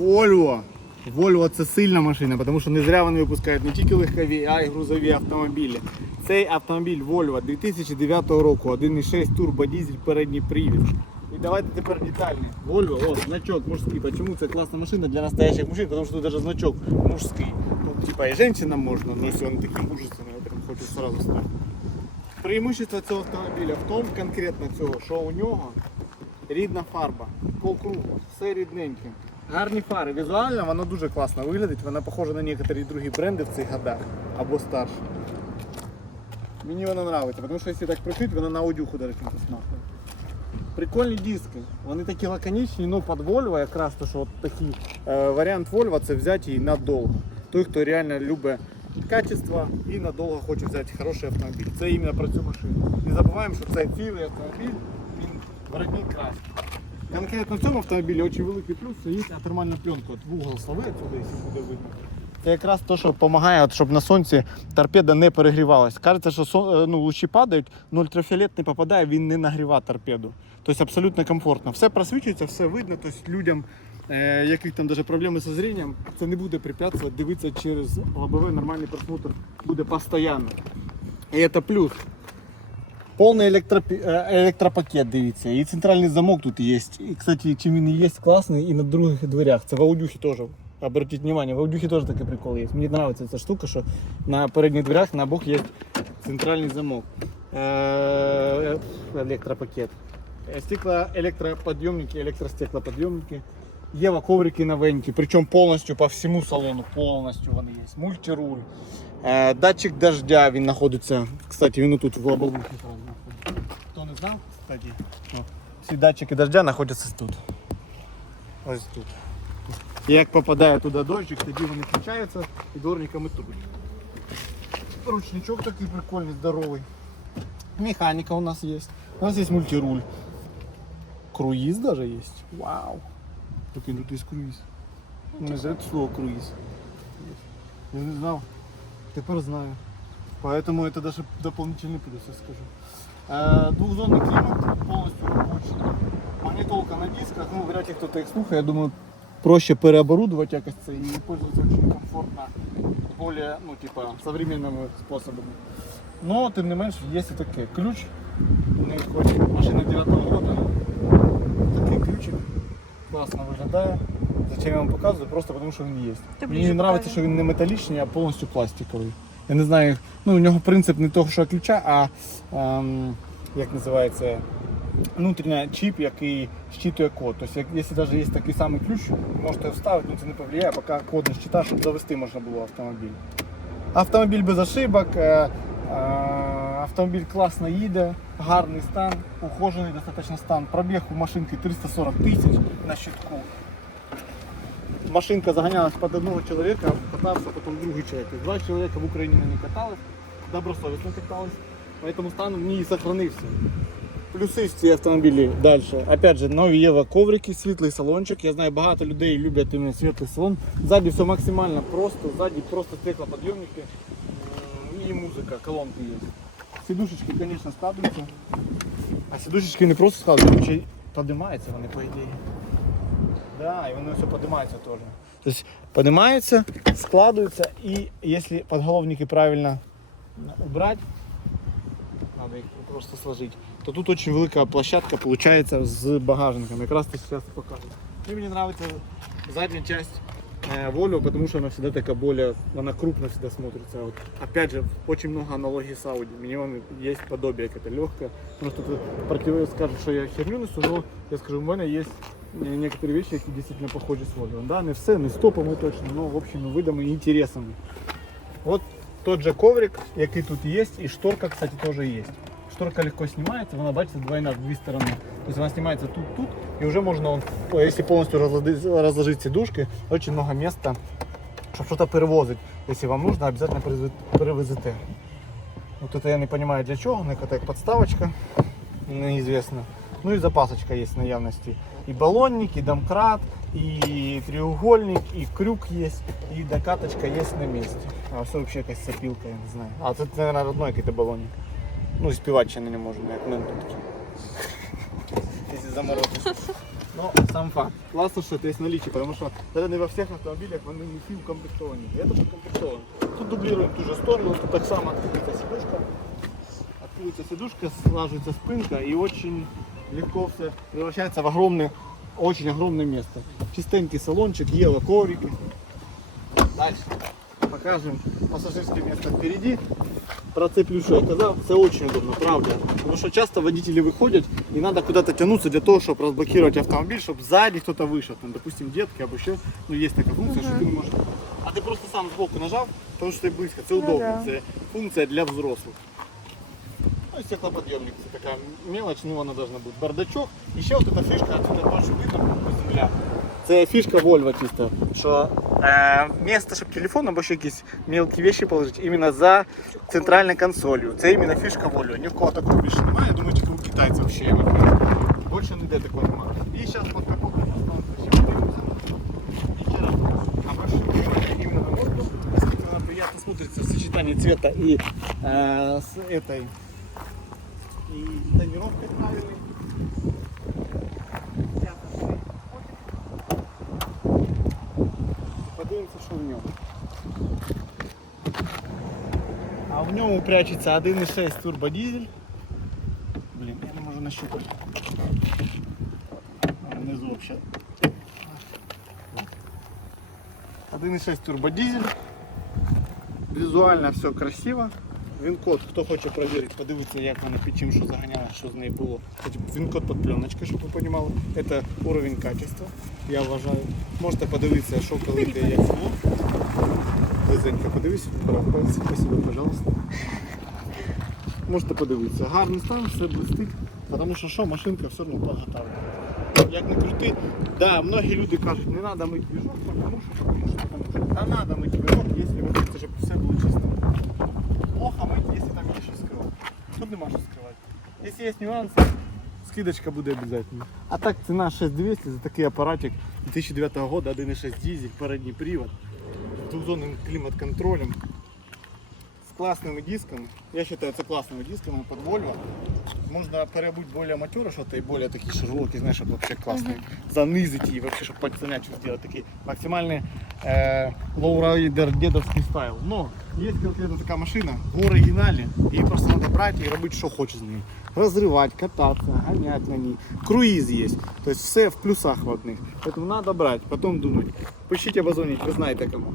Volvo. Volvo це сильна машина, тому що не зря вони випускають не тільки легкові, а й грузові автомобілі. Цей автомобіль Volvo 2009 року, 1.6 турбодизель, передній привід. І давайте тепер детальні. Volvo, о, значок мужський. Почему це класна машина для настоящих мужчин? Тому що тут даже значок мужський. Ну, типа і женщинам можна, но если он такий мужественний, я прям хочу сразу сказати. Преимущество цього автомобіля в тому конкретно цього, що у нього рідна фарба по кругу, все рідненьке. Гарні фари. Візуально воно дуже класно виглядить, вона похожа на некоторі другі бренди в цих годах або старші. Мені вона подобається, тому що якщо так прикрити, вона на аудюху даже чим-то смахує. Прикольні диски. Вони такі лаконічні, ну під Volvo якраз то, що от такий е, варіант Volvo це взяти її надовго. Той, хто реально любить качество і надовго хоче взяти хороший автомобіль. Це іменно про цю машину. Не забуваємо, що це цілий автомобіль, він в родній красі. Конкретно в цьому автомобілі дуже великий плюс, є термальна пленка. От вугол слави отсюди, якщо буде видно. Це якраз те, що допомагає, от, щоб на сонці торпеда не перегрівалась. Кажеться, що сон- е, ну, лучі падають, но ультрафіолет не попадає, він не нагріває торпеду. Тобто абсолютно комфортно. Все просвічується, все видно. Тобто людям, е, яких там даже проблеми зі зрінням, це не буде препятствувати дивитися через лобовий нормальний просмотр буде постійно. І це плюс. Повний електропі- е, електропакет, дивіться. І центральний замок тут є. І, кстати, чим він і є класний, і на других дверях. Це в аудюхі теж. Обратіть внимание, в аудюхі теж такий прикол є. Мені подобається ця штука, що на передніх дверях на бок є центральний замок. Е, Електропакет. Е, Стеклоелектроподйомники, електростеклоподйомники. Є коврики новенькі, причому повністю по всьому салону, повністю вони є. Мультируль. Е, Датчик дождя він знаходиться. Кстати, він тут в лобових екранах знаходиться. Хто не знав, кстати, о, всі датчики дождя знаходяться тут. Ось тут. І як попадає туди дощик, тоді вони включаються і дворниками тут. Ручничок такий прикольний, здоровий. Механіка у нас є. У нас є мультируль. Круїз даже є. Вау. Такий тут є круїз. Не знаю слово круїз. Я не знал. Теперь знаю. Поэтому это даже дополнительный плюс, я скажу. Э, Двухзонный климат полностью рабочий. Магнитолка на дисках, ну вряд ли кто-то их слухает, я думаю, проще переоборудовать якось це и пользоваться очень комфортно, более, ну типа, современными способами. Но, тем не менш, є і таке. Ключ, не хоч машина 9 года, Виглядає. Зачем я вам показую? Просто тому, що він є. Ти Мені ближче подобається, покажи. що він не металічний, а повністю пластиковий. Я не знаю, ну у нього принцип не того, що ключа, а ем, як називається внутрішній чіп, який щитує код. Тобто, як, якщо навіть є такий самий ключ, можете вставити, ну це не повлияє, поки код не щита, щоб завести можна було автомобіль. Автомобіль без ошибок, е, е, автомобіль класно їде, гарний стан, ухожений достатньо стан. Пробіг у машинки 340 тисяч на щитку. Машинка заганялась под одного человека, катался потом другий человек. Два человека в Украине на ней катались, добросовестно катались, поэтому стан в ній сохранився. Плюси в цій автомобілі далі. Опять же, нові Єва коврики, світлий салончик. Я знаю, багато людей люблять іменно світлий салон. Ззаді все максимально просто, ззаді просто стеклоподйомники і музика, колонки є. Сідушечки, звісно, складуються. А сідушечки не просто складуються, ще й подимаються вони, по ідеї. Да, и оно все поднимается тоже. То есть поднимается, складывается, и если подголовники правильно убрать, надо их просто сложить, то тут очень велика площадка получается с багажником. Как раз ты сейчас покажу. И мне нравится задняя часть э, Volvo, потому что она всегда такая более, она крупно всегда смотрится. Вот, опять же, очень много аналогий с Audi. Мне он есть подобие какое-то легкое. Может кто-то против скажет, что я херню несу, но я скажу, у меня есть э, некоторые вещи, які действительно похожі з Volvo. Да, не все, не стопами точно, но общими видами і інтересами. Вот тот же коврик, який тут є, і шторка, кстати, тоже є. Шторка легко снимается, вона, бачите, двойна в дві сторони. Тобто вона снимается тут-тут, і вже можна, он, о, якщо повністю розложити, розложити сидушки, очень много места, щоб щось перевозити. Якщо вам нужно, обязательно перевез- перевезете. Вот это я не понимаю для чего, но это как подставочка, неизвестно. Ну и запасочка есть в наявности. И баллонник, и домкрат, и треугольник, и крюк есть, и докаточка есть на месте. А все вообще какая-то сопилка, я не знаю. А тут, наверное, родной какой-то баллонник. Ну, співати ще не можемо, як ми тут. Якщо заморозити. Но сам факт. Классно, что это есть наличие, потому что это не во всех автомобилях вони не всі укомплектовані. Я тут укомплектован. Тут дублируем ту же сторону, тут так само открывается сидушка. Открывается сидушка, слаживается спинка и очень легко все превращается в огромное, очень огромное место. Чистенький салончик, ело коврики. Дальше покажем пассажирское место впереди. Процеплю, что я сказал, все очень удобно, правда. Потому что часто водители выходят и надо куда-то тянуться для того, чтобы разблокировать автомобиль, чтобы сзади кто-то вышел. Там, допустим, детки або ще, ну есть такая функция, что ты не можешь. А ты просто сам сбоку нажал, потому что ты близко, це удобно. да. Це функция для взрослых. Ну и стеклоподъемник, це така мелочь, ну вона должна бути. Бардачок. І ще от эта фішка, отсюда бачу видно, по земля. Це фішка Volvo чисто, що е, місце, щоб телефон або ще якісь мелкі речі положити, іменно за центральною консолью. Це іменно фішка Volvo. Ні в кого такого більше немає, я думаю, тільки у китайців ще є. Більше ніде такого немає. І зараз під капотом останеться ще подивимося. І ще раз. Обращу внимание именно на лодку, насколько она приятно смотрится в сочетании цвета и э, с этой и тонировкой правильной. Подивимося, що в ньому. А в ньому прячеться 1.6 турбодизель. Блін, я не можу нащупати. Внизу вообще. 1.6 турбодизель. Візуально все красиво. Він код, хто хоче перевірити, подивитися, як вона під чим що заганяла, що з нею було. Він код під пленочкою, щоб ви розуміли. Це уровень качества, я вважаю. Можете подивитися, що коли де як було. Близенько подивись, пальці, спасибо, пожалуйста. Можете подивитися. Гарний стан, все блистить, тому що що, машинка все одно поготовлена. Як не крути, да, многі люди кажуть, не треба мити движок, тому що, тому що, тому що. Та треба мити движок, якщо ви хочете, щоб все було чисто. нема що скривати. Якщо є нюанси, скидочка буде обов'язково. А так ціна 6200 за такий апаратик 2009 года, 1.6 дизель, передній привод, з двохзонним клімат-контролем, з класними дисками. Я вважаю, це класними дисками під Volvo. Можна перебути більш матюро, що і більш такі широкі, знаєш, щоб вообще класний. Занизити і вообще, щоб пацанячу зробити такий максимальний е, лоурайдер дедовський стайл. Но є конкретно така машина в оригіналі, її просто треба брати і робити, що хочеш з нею. Розривати, кататися, ганяти на ній. Круїз є. Тобто все в плюсах в одних. Поэтому треба брати, потім думати. Пишіть або дзвоніть, ви знаєте кому.